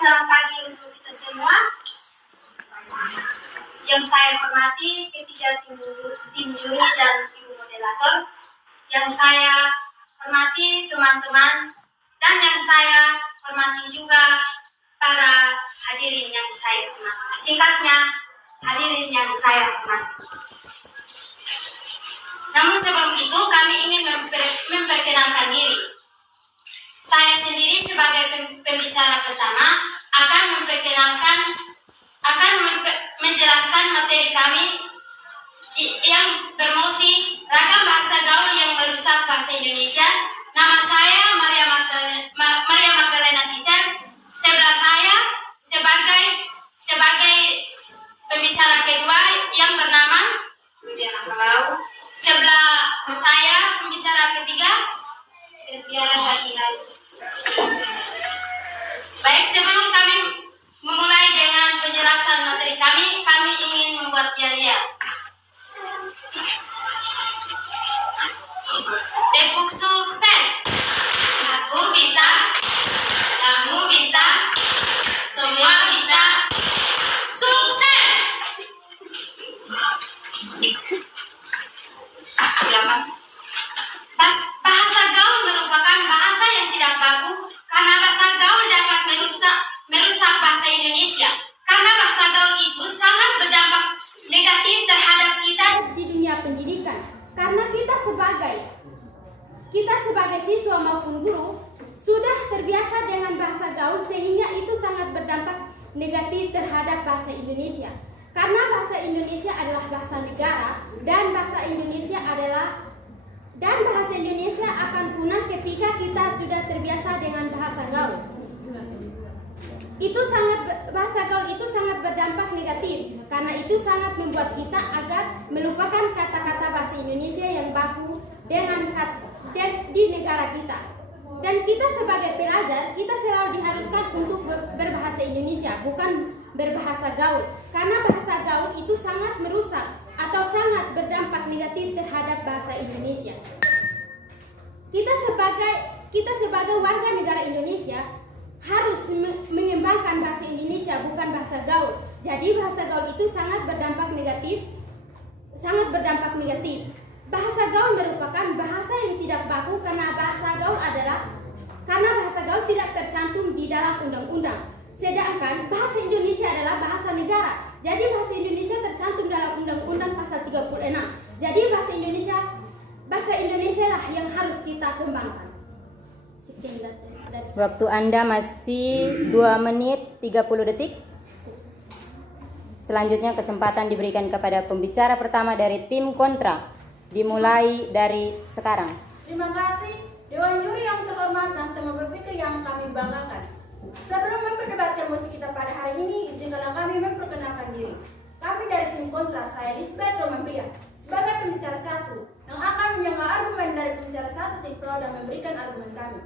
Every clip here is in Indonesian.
selamat pagi untuk kita semua. Yang saya hormati ketiga tim juri dan ibu moderator. Yang saya hormati teman-teman dan yang saya hormati juga para hadirin yang saya hormati. Singkatnya, hadirin yang saya hormati. Namun sebelum itu kami ingin memperkenalkan diri. Saya sendiri sebagai pembicara pertama akan menjelaskan materi kami yang bermosi ragam bahasa gaul yang merusak bahasa Indonesia. Nama saya Maria Magdalena Tizen. Sebelah saya sebagai pembicara kedua yang bernama sebelah saya pembicara ketiga Selviana Satinai. Baik, sebelum kami memulai dengan penjelasan materi kami ingin membuat ria-ria. Tepuk sukses. Aku bisa, kamu bisa, semua bisa. Sukses. Bahasa gaul merupakan bahasa yang tidak baku karena bahasa gaul dapat merusak bahasa Indonesia. Karena bahasa gaul itu sangat berdampak negatif terhadap kita di dunia pendidikan. Karena kita sebagai siswa maupun guru sudah terbiasa dengan bahasa gaul sehingga itu sangat berdampak negatif terhadap bahasa Indonesia. Karena bahasa Indonesia adalah bahasa negara dan bahasa Indonesia akan punah ketika kita sudah terbiasa dengan bahasa gaul. Bahasa gaul itu sangat berdampak negatif karena itu sangat membuat kita agar melupakan kata-kata bahasa Indonesia yang baku di negara kita. Dan kita sebagai pelajar, kita selalu diharuskan untuk berbahasa Indonesia, bukan berbahasa gaul. Karena bahasa gaul itu sangat merusak atau sangat berdampak negatif terhadap bahasa Indonesia. Kita sebagai warga negara Indonesia harus mengembangkan bahasa Indonesia, bukan bahasa gaul. Jadi bahasa gaul itu sangat berdampak negatif. Bahasa gaul merupakan bahasa yang tidak baku karena bahasa gaul tidak tercantum di dalam undang-undang. Sedangkan bahasa Indonesia adalah bahasa negara. Jadi bahasa Indonesia tercantum dalam Undang-Undang Pasal 36. Jadi bahasa Indonesia lah yang harus kita kembangkan. Waktu Anda masih 2 menit 30 detik. Selanjutnya kesempatan diberikan kepada pembicara pertama dari tim kontra. Dimulai dari sekarang. Terima kasih Dewan Juri yang terhormat dan teman berpikir yang kami banggakan. Sebelum memperdebatkan musik kita pada hari ini, izinkanlah kami memperkenalkan diri. Kami dari tim kontra, saya Lisbeth Romambria, sebagai pembicara satu yang akan menyangga argumen dari pembicara satu tim pro dan memberikan argumen kami.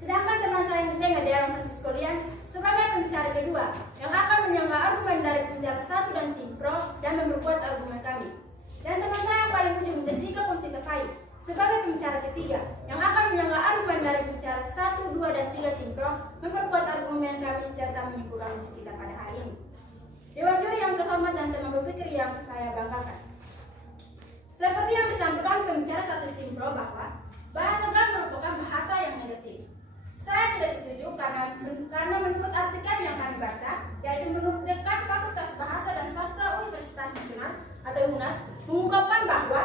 Sedangkan teman saya yang dijaga Dewan Francisco Lian sebagai pembicara kedua yang akan menyangga argumen dari pembicara satu dan tim pro dan memperkuat argumen kami. Dan teman saya yang paling ujung Jessica Consita Fai sebagai pembicara ketiga yang akan menyangga argumen dari pembicara 1, 2, dan 3 tim pro memperkuat argumen kami serta menyimpulkan musik kita pada hari ini. Dewan Juri yang terhormat dan teman berpikir yang saya banggakan. Seperti yang disampaikan pembicara 1 tim pro bahwa bahasa gaul merupakan bahasa yang negatif. Saya tidak setuju karena menurut artikel yang kami baca, yaitu menurut Dekan Fakultas Bahasa dan Sastra Universitas Nasional atau UNAS, mengungkapkan bahwa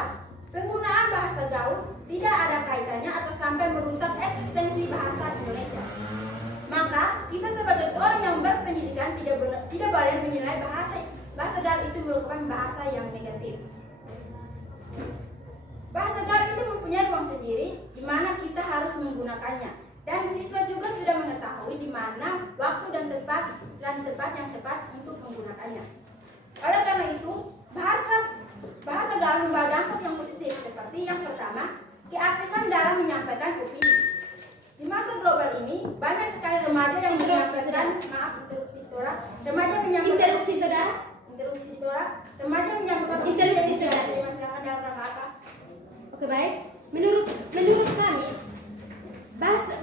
penggunaan bahasa gaul tidak ada kaitannya atau sampai merusak eksistensi bahasa Indonesia. Maka kita sebagai seorang yang berpendidikan tidak boleh menilai bahasa gaul itu merupakan bahasa yang negatif. Bahasa gaul itu mempunyai ruang sendiri di mana kita harus menggunakannya. Dan siswa juga sudah mengetahui di mana waktu dan tempat yang tepat untuk menggunakannya. Oleh karena itu, bahasa gaul membawa dampak yang positif seperti yang pertama, keaktifan dalam menyampaikan opini. Di masa global ini, banyak sekali remaja yang menyampaikan, Oke, baik. Menurut kami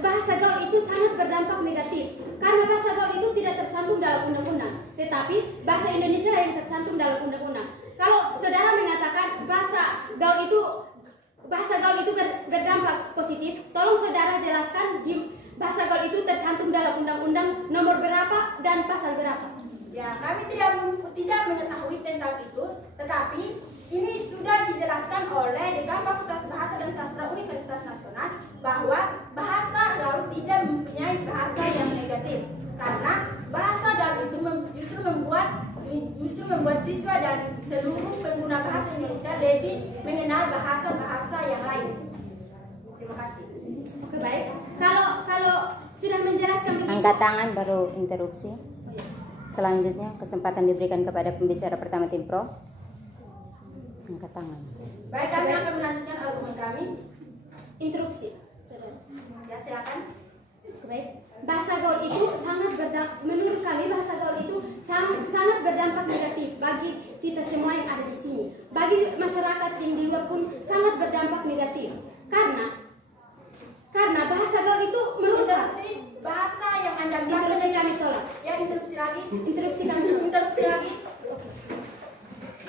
bahasa gaul itu sangat berdampak negatif karena bahasa gaul itu tidak tetapi bahasa Indonesia yang tercantum dalam undang-undang. Kalau saudara mengatakan bahasa gaul itu berdampak positif, tolong saudara jelaskan di bahasa gaul itu tercantum dalam undang-undang nomor berapa dan pasal berapa. Ya, kami tidak mengetahui tentang itu, tetapi ini sudah dijelaskan oleh Dekan Fakultas Bahasa dan Sastra Universitas Nasional bahwa bahasa gaul tidak mempunyai bahasa yang negatif, karena bahasa gaul itu justru membuat siswa dan seluruh pengguna bahasa Indonesia lebih mengenal bahasa-bahasa yang lain. Terima kasih. Oke, baik. Kalau sudah menjelaskan begitu, Angkat tangan baru interupsi. Selanjutnya kesempatan diberikan kepada pembicara pertama tim pro. Angkat tangan. Baik, kami akan melanjutkan argumen kami. interupsi. Ya, silakan. Baik. Bahasa gaul itu menurut kami bahasa gaul itu sangat berdampak negatif bagi kita semua yang ada di sini. Bagi masyarakat yang di luar pun sangat berdampak negatif. Karena bahasa gaul itu merusak. Interupsi bahasa yang Anda Interupsi kami tolak. Ya, interupsi lagi. Interupsi kami. Interupsi lagi.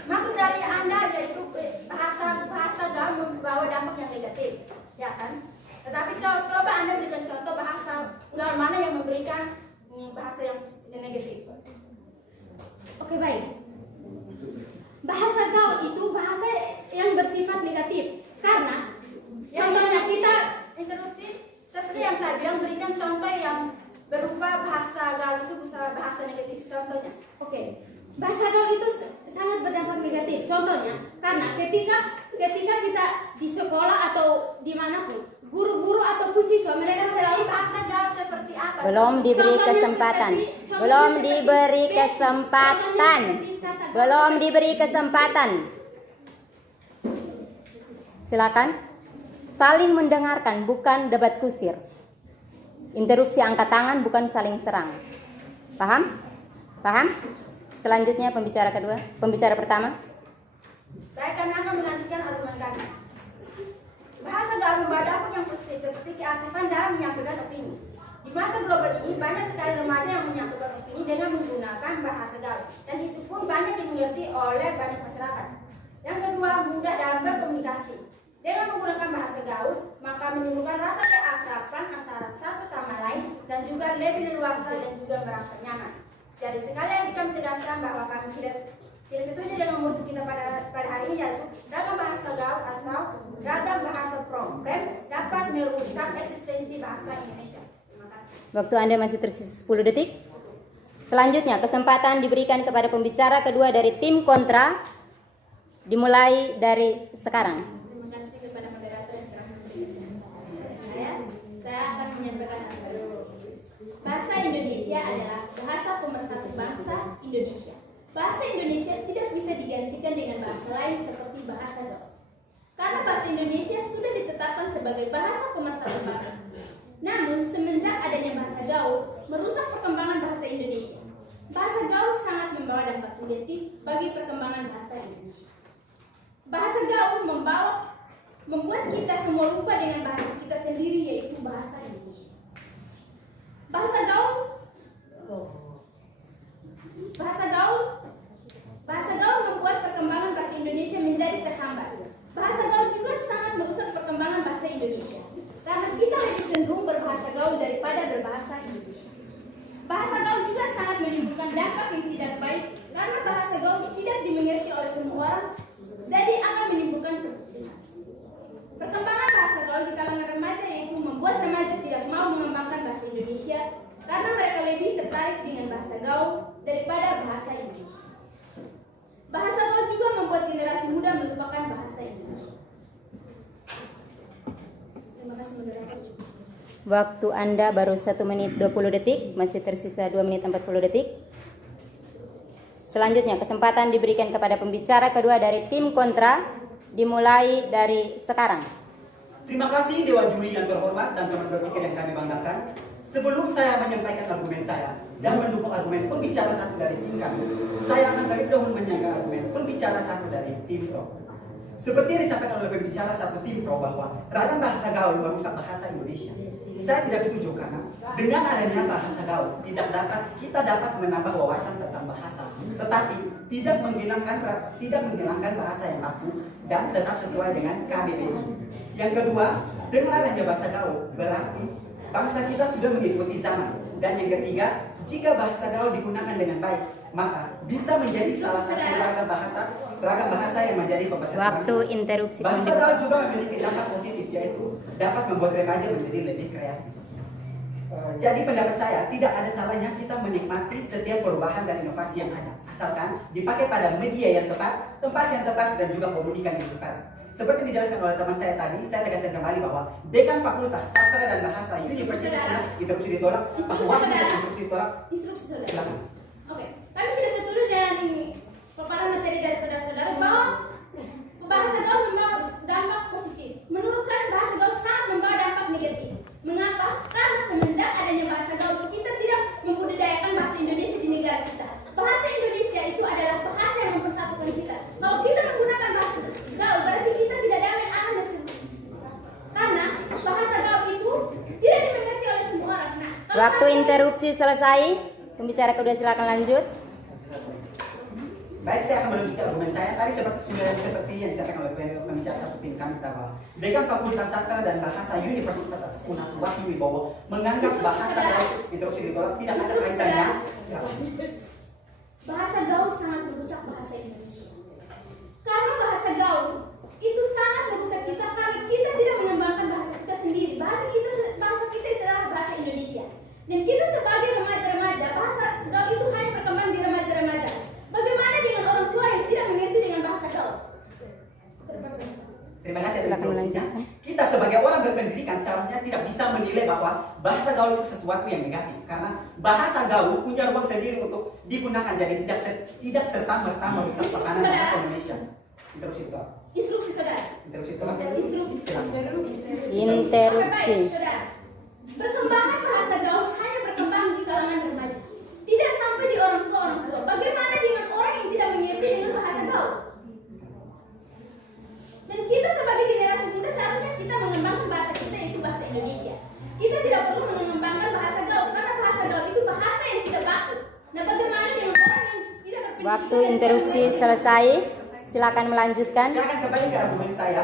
Maksud dari Anda yaitu bahasa gaul membawa dampak yang negatif, ya kan? Tetapi coba Anda berikan contoh bahasa gaul mana yang memberikan bahasa yang negatif. Oke, baik. Bahasa gaul itu bahasa yang bersifat negatif karena contohnya kita Interupsi, seperti yang saya bilang, berikan contoh yang berupa bahasa gaul itu bahasa negatif. Contohnya. Oke. Bahasa gaul itu sangat berdampak negatif. Contohnya, karena ketika kita di sekolah atau dimanapun, guru-guru ataupun siswa mereka selalu Bahasa gaul seperti apa? Belum diberi Contohnya kesempatan. seperti- Belum contohnya diberi seperti- kesempatan. contohnya seperti kata- Belum diberi kesempatan. Silakan. Saling mendengarkan bukan debat kusir. Interupsi angkat tangan bukan saling serang. Paham? Paham? Selanjutnya pembicara kedua, pembicara pertama. Baik, kami akan melanjutkan argumen kami. Bahasa gaul membawa dampak yang positif seperti keaktifan dalam menyampaikan opini. Di masa global ini banyak sekali remaja yang menyampaikan opini dengan menggunakan bahasa gaul, dan itu pun banyak dimengerti oleh banyak masyarakat. Yang kedua, mudah dalam berkomunikasi. Dengan menggunakan bahasa gaul, maka menimbulkan rasa keakraban antara satu sama lain dan juga lebih leluasa dan juga merasa nyaman. Jadi sekali lagi kami tegaskan bahwa kami tidak setuju dengan musuh kita pada hari ini, yaitu ragam bahasa gaul atau ragam bahasa program dapat merusak eksistensi bahasa Indonesia. Terima kasih. Waktu Anda masih tersisa 10 detik. Selanjutnya kesempatan diberikan kepada pembicara kedua dari tim kontra, dimulai dari sekarang. Terima kasih kepada moderator yang telah memberikan saya akan menyampaikan bahasa Indonesia adalah bahasa pemersatu bangsa Indonesia. Bahasa Indonesia tidak bisa digantikan dengan bahasa lain seperti bahasa gaul. Karena bahasa Indonesia sudah ditetapkan sebagai bahasa pemersatu bangsa. Namun, semenjak adanya bahasa gaul, merusak perkembangan bahasa Indonesia. Bahasa gaul sangat membawa dampak negatif bagi perkembangan bahasa Indonesia. Bahasa gaul membuat kita semua lupa dengan bahasa kita sendiri, yaitu bahasa Indonesia. Bahasa gaul membuat perkembangan bahasa Indonesia menjadi terhambat. Bahasa gaul juga sangat merusak perkembangan bahasa Indonesia, karena kita lebih cenderung berbahasa gaul daripada berbahasa Indonesia. Bahasa gaul juga sangat menimbulkan dampak yang tidak baik, karena bahasa gaul tidak dimengerti oleh semua orang, jadi akan menimbulkan perpecahan. Perkembangan bahasa gaul di kalangan remaja yaitu membuat remaja tidak mau mengembangkan bahasa Indonesia karena mereka lebih tertarik dengan bahasa gaul daripada bahasa Indonesia. Bahasa gaul juga membuat generasi muda melupakan bahasa Indonesia. Terima kasih moderator. Waktu Anda baru 1 menit 20 detik, masih tersisa 2 menit 40 detik. Selanjutnya kesempatan diberikan kepada pembicara kedua dari tim kontra, dimulai dari sekarang. Terima kasih Dewan Juri yang terhormat dan teman berpikir yang kami banggakan. Sebelum saya menyampaikan argumen saya dan mendukung argumen pembicara satu dari tim kami, saya akan terlebih dahulu menyampaikan argumen pembicara satu dari tim pro. Seperti yang disampaikan oleh pembicara satu tim pro bahwa ragam bahasa gaul merusak bahasa Indonesia. Saya tidak setuju karena dengan adanya bahasa gaul kita dapat menambah wawasan tentang bahasa, tetapi tidak menghilangkan bahasa yang baku dan tetap sesuai dengan KBBI. Yang kedua, dengan adanya bahasa gaul berarti bangsa kita sudah mengikuti zaman. Dan yang ketiga, jika bahasa gaul digunakan dengan baik, maka bisa menjadi salah satu ragam bahasa yang menjadi pembelajaran. Waktu interupsi. Bahasa gaul juga memiliki dampak positif, yaitu dapat membuat remaja menjadi lebih kreatif. Jadi pendapat saya, tidak ada salahnya kita menikmati setiap perubahan dan inovasi yang ada, asalkan dipakai pada media yang tepat, tempat yang tepat, dan juga komunikasi yang tepat. Seperti dijelaskan oleh teman saya tadi, saya tegaskan kembali bahwa Dekan Fakultas Sastra dan Bahasa Universitas Interupsi ditolak. Interupsi ditolak. Instruksi saudara. Silakan. Oke, kami tidak setuju dengan ini paparan materi dari saudara-saudara bahwa bahasa gaul membawa dampak positif. Menurut kami bahasa gaul sangat membawa dampak negatif. Mengapa? Karena semenjak adanya bahasa gaul, kita tidak membudidayakan bahasa Indonesia di negara kita. Bahasa Indonesia itu adalah bahasa yang mempersatukan kita. Kalau kita menggunakan bahasa gaul, berarti kita tidak damai akan karena bahasa gaul itu tidak dimengerti oleh semua orang. Nah, Waktu interupsi selesai. Pembicara kedua silakan lanjut. Baik, saya akan melanjutkan argumen saya. Tadi seperti yang disampaikan oleh pembicara satu tim kami bahwa Dekan Fakultas Sastra dan Bahasa Universitas UNAS Wahyu Wibowo menganggap bahasa gaul interupsi ditolak tidak ada kaitannya. Bahasa gaul sangat merusak bahasa Indonesia. Karena bahasa gaul itu sangat merusak kita karena kita tidak mengembangkan bahasa kita sendiri. Bahasa kita adalah bahasa Indonesia. Dan kita sebagai remaja-remaja, bahasa gaul itu hanya berkembang di remaja-remaja. Bagaimana dengan orang tua yang tidak mengerti dengan bahasa gaul? Terima kasih. Silakan melanjutkan. Kita sebagai orang berpendidikan seharusnya tidak bisa menilai bahwa bahasa gaul itu sesuatu yang negatif, karena bahasa gaul punya ruang sendiri untuk digunakan, jadi tidak serta merta merusak pekanan bahasa Indonesia. Interupsi itu. Instruksi saudara. Interupsi itu. Instruksi. Interupsi. Saudara. Perkembangan bahasa gaul hanya berkembang di kalangan remaja, tidak sampai di orang tua. Bagaimana dengan orang yang tidak mengerti dengan bahasa gaul? Dan kita sebagai generasi muda seharusnya kita mengembangkan bahasa kita, yaitu bahasa Indonesia. Kita tidak perlu mengembangkan bahasa gaul karena bahasa gaul itu bahasa yang tidak baku. Nah, bagaimana dengan orang yang tidak berpendidikan? Waktu interupsi selesai. Silakan melanjutkan. Saya akan kembali ke argumen saya.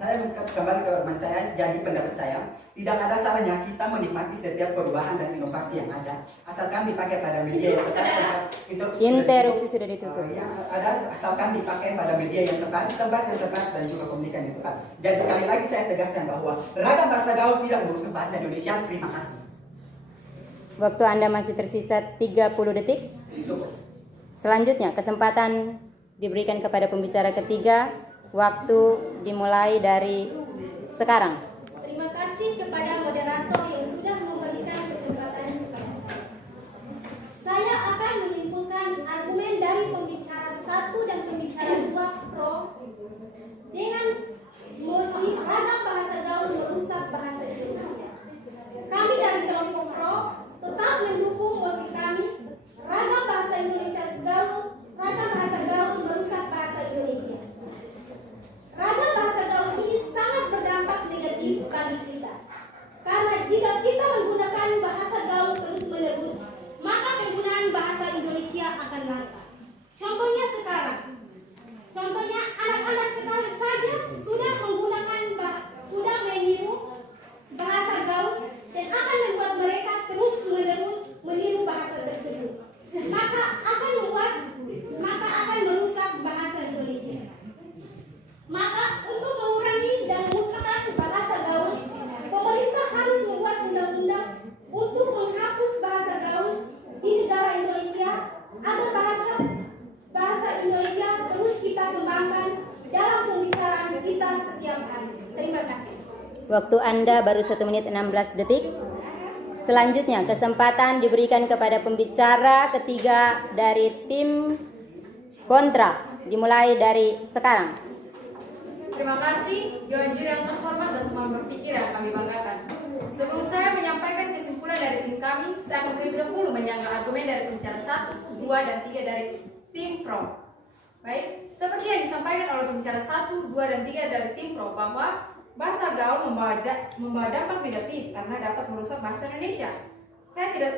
Saya kembali ke argumen saya. Jadi pendapat saya, tidak ada salahnya kita menikmati setiap perubahan dan inovasi yang ada, asalkan dipakai pada media yang tepat. Interupsi sudah ditutup. Yang ada asalkan dipakai pada media yang tepat, tempat yang tepat, dan juga komunikasi yang tepat. Jadi sekali lagi saya tegaskan bahwa ragam bahasa gaul tidak merusak bahasa Indonesia. Terima kasih. Waktu Anda masih tersisa 30 detik. Cukup. Selanjutnya kesempatan diberikan kepada pembicara ketiga. Waktu dimulai dari sekarang. Terima kasih kepada moderator yang sudah memberikan kesempatan kepada saya. Saya akan menyimpulkan argumen dari pembicara 1 dan pembicara 2 pro dengan mosi ragam bahasa gaul merusak bahasa Indonesia. Kami dari kelompok pro tetap mendukung mosi kami. Ragam bahasa gaul merusak bahasa Indonesia. Ragam bahasa gaul ini sangat berdampak negatif bagi kita. Karena jika kita menggunakan bahasa gaul terus-menerus, maka penggunaan bahasa Indonesia akan langka. Contohnya anak-anak sekarang saja sudah meniru bahasa gaul dan akan membuat mereka terus-menerus meniru bahasa tersebut. Maka akan merusak bahasa Indonesia. Maka untuk mengurangi dan memusnahkan bahasa gaul, pemerintah harus membuat undang-undang untuk menghapus bahasa gaul di negara Indonesia agar bahasa Indonesia terus kita kembangkan dalam pembicaraan kita setiap hari. Terima kasih. Waktu Anda baru 1 menit 16 detik. Selanjutnya kesempatan diberikan kepada pembicara ketiga dari tim kontra. Dimulai dari sekarang. Terima kasih Dewan Juri yang terhormat dan teman berpikir yang kami banggakan. Sebelum saya menyampaikan kesimpulan dari tim kami, saya akan terlebih dahulu menyanggah argumen dari pembicara 1, 2, dan 3 dari tim pro. Baik, seperti yang disampaikan oleh pembicara 1, 2, dan 3 dari tim Pro bahwa bahasa gaul membawa dampak negatif karena dapat merusak bahasa Indonesia.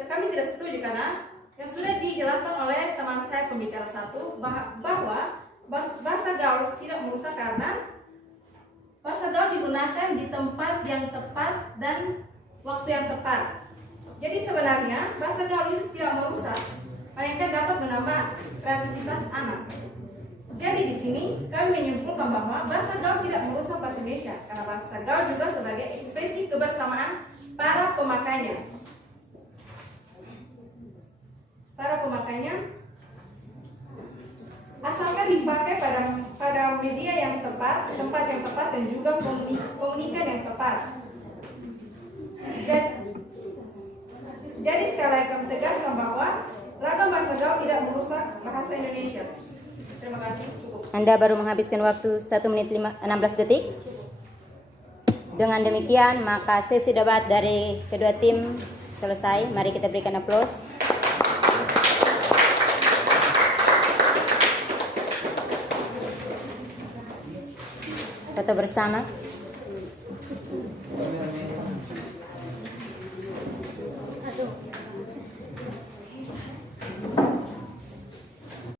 Kami tidak setuju karena yang sudah dijelaskan oleh teman saya pembicara 1 bahwa bahasa gaul tidak merusak karena bahasa gaul digunakan di tempat yang tepat dan waktu yang tepat. Jadi sebenarnya bahasa gaul itu tidak merusak, melainkan dapat menambah kreativitas anak. Jadi di sini kami menyimpulkan bahwa bahasa gaul tidak merusak bahasa Indonesia karena bahasa gaul juga sebagai ekspresi kebersamaan para pemakainya. Asalkan dipakai pada media yang tepat, tempat yang tepat, dan juga komunikan yang tepat. Jadi sekali lagi kami tegaskan bahwa ragam bahasa gaul tidak merusak bahasa Indonesia. Terima kasih, cukup. Anda baru menghabiskan waktu 1 menit 16 detik. Dengan demikian, maka sesi debat dari kedua tim selesai. Mari kita berikan aplaus. Foto bersama.